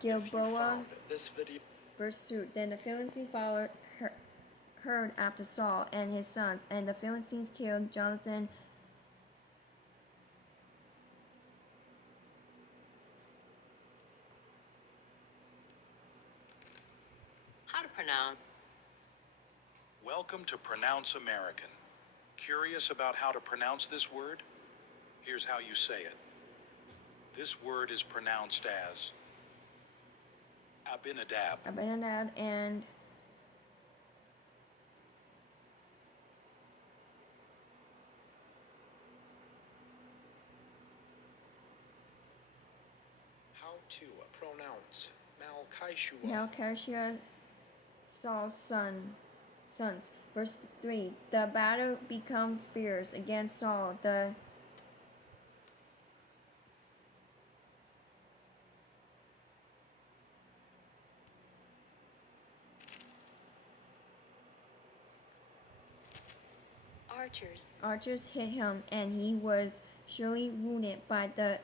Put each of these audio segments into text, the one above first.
Gilboa. This video. Verse 2. Then the Philistines heard after Saul and his sons, and the Philistines killed Jonathan. How to pronounce. Welcome to Pronounce American. Curious about how to pronounce this word? Here's how you say it. This word is pronounced as Abinadab. Abinadab and How to pronounce Malchishua. Malchishua, Saul's sons. Verse 3. The battle became fierce against Saul. The archers hit him, and he was surely wounded by the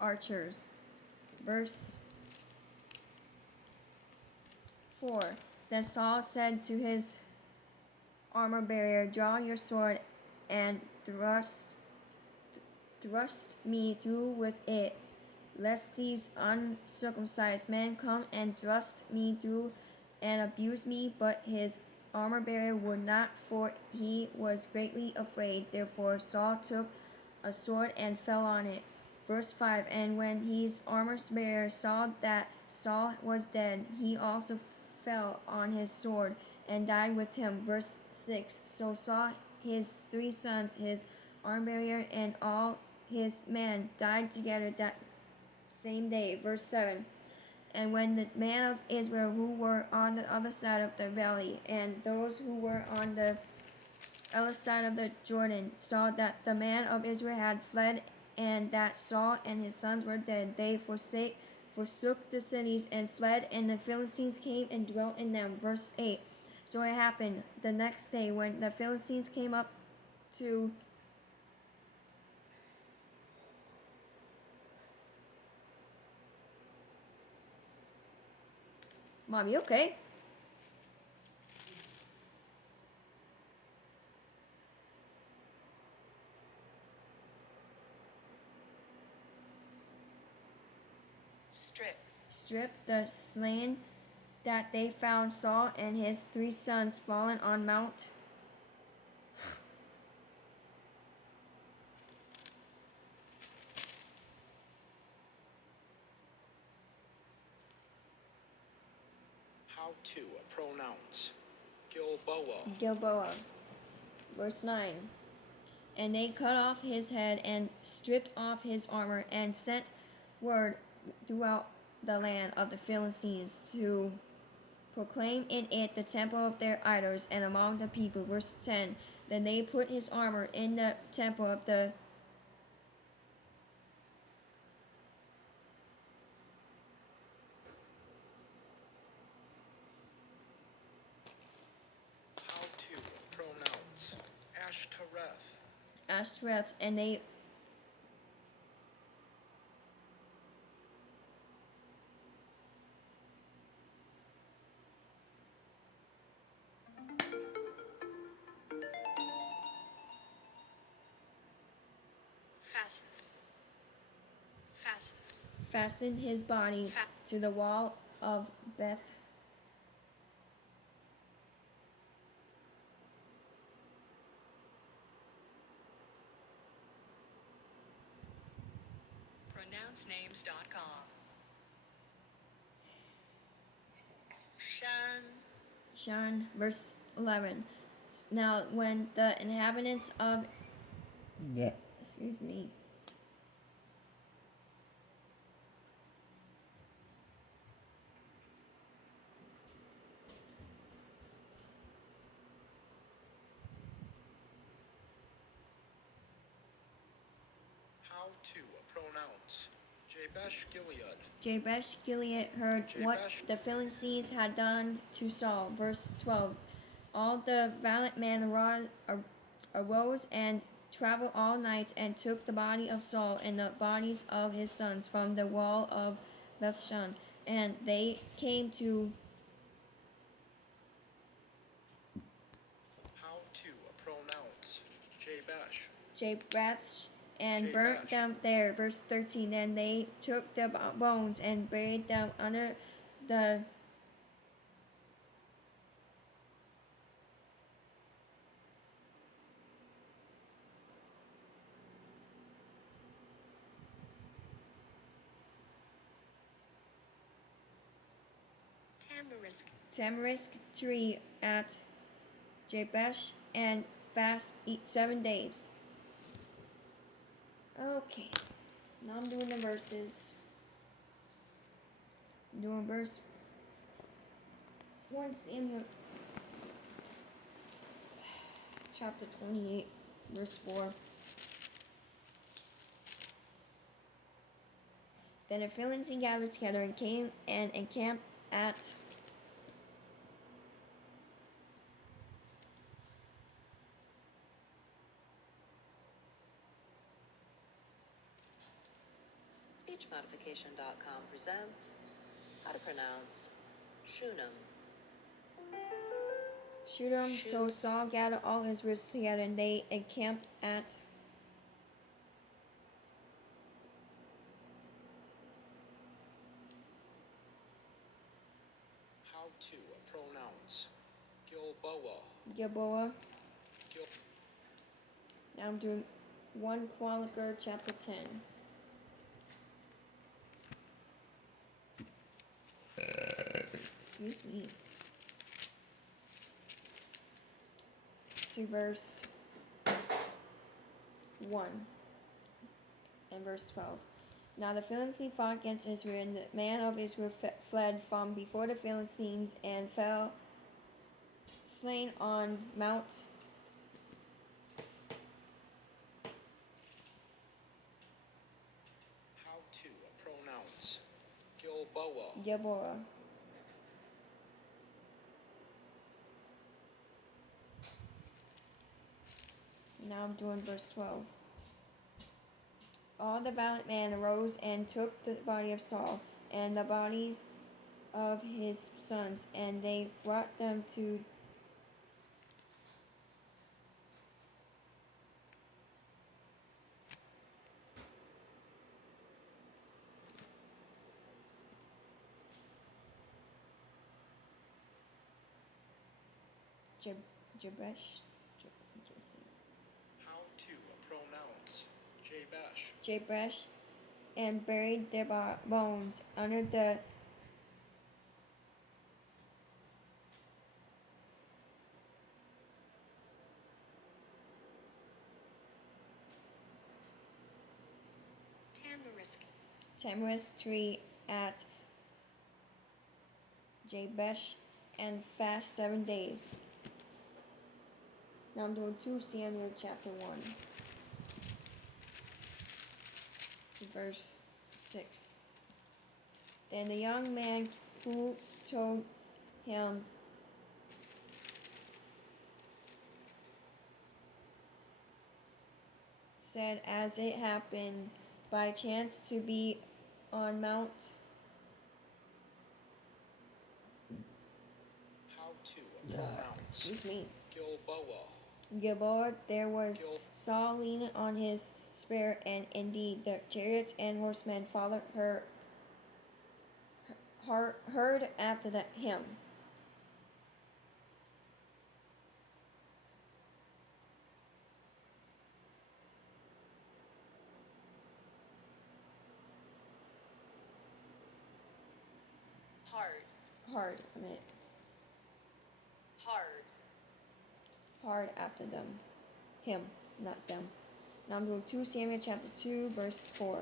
archers. Verse 4. Then Saul said to his armor bearer, "Draw your sword and thrust me through with it, lest these uncircumcised men come and thrust me through and abuse me." But his armor bearer would not, for he was greatly afraid. Therefore Saul took a sword and fell on it. Verse 5. And when his armor bearer saw that Saul was dead, he also fell on his sword and died with him. Verse 6. So Saul, his 3 sons, his armor bearer, and all his men died together that same day. Verse 7. And when the men of Israel who were on the other side of the valley and those who were on the other side of the Jordan saw that the men of Israel had fled and that Saul and his sons were dead, they forsook the cities and fled, and the Philistines came and dwelt in them. Verse 8. So it happened the next day when the Philistines came up to Mom, you okay? Strip the slain that they found Saul and his 3 sons fallen on Mount How to pronounce Gilboa. Gilboa. Verse 9. And they cut off his head and stripped off his armor and sent word throughout the land of the Philistines to proclaim in it the temple of their idols and among the people. Verse 10. Then they put his armor in the temple of the How to pronounce Ashtoreth, and they fastened his body to the wall of Beth. PronounceNames.com. Shan, verse 11. Now when the inhabitants of excuse me. How to pronounce Jabesh Gilead. Jabesh Gilead heard what the Philistines had done to Saul. Verse 12. All the valiant men arose and traveled all night and took the body of Saul and the bodies of his sons from the wall of Bethshan. And they came to How to pronounce Jabesh. Jabesh and burnt Jabesh. them there. Verse 13. Then they took the bones and buried them under the tamarisk tree at Jabesh and fast eat 7 days. Okay, now I'm doing the verses. I'm doing verse 1 Samuel chapter 28, verse 4. Then the Philistines gathered together and came and encamped at SpeechModification.com presents how to pronounce Shunem. Shushan. So Saul gathered all Israel together, and they encamped at How to pronounce Gilboa. Gilboa. Gil- Now I'm doing 1 Chronicle chapter 10. Excuse me. To verse 1 and verse 12. Now the Philistines fought against Israel, and the man of Israel fled from before the Philistines and fell slain on Mount How to pronounce Gilboa. Gilboa. Now I'm doing verse 12. All the valiant men arose and took the body of Saul and the bodies of his sons, and they brought them to Jabesh. How to pronounce Jabesh. Jabesh, and buried their bones under the tamarisk tree at Jabesh and fast 7 days. Now I'm doing 2 Samuel chapter 1 to verse 6. Then the young man who told him said, as it happened by chance to be on Mount How to pronounce excuse me, Gilboa. Gilboa, there was Gil- Saul leaning on his spear, and indeed the chariots and horsemen followed herd after him. Hard, I mean, hard after them. Him, not them. Now I'm doing 2 Samuel chapter 2, verse 4.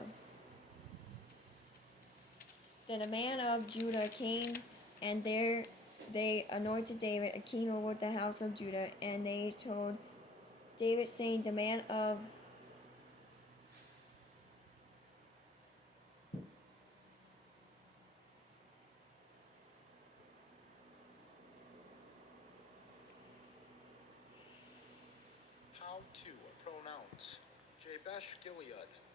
Then a man of Judah came, and there they anointed David a king over the house of Judah, and they told David, saying, the man of How to pronounce Jabesh Gilead.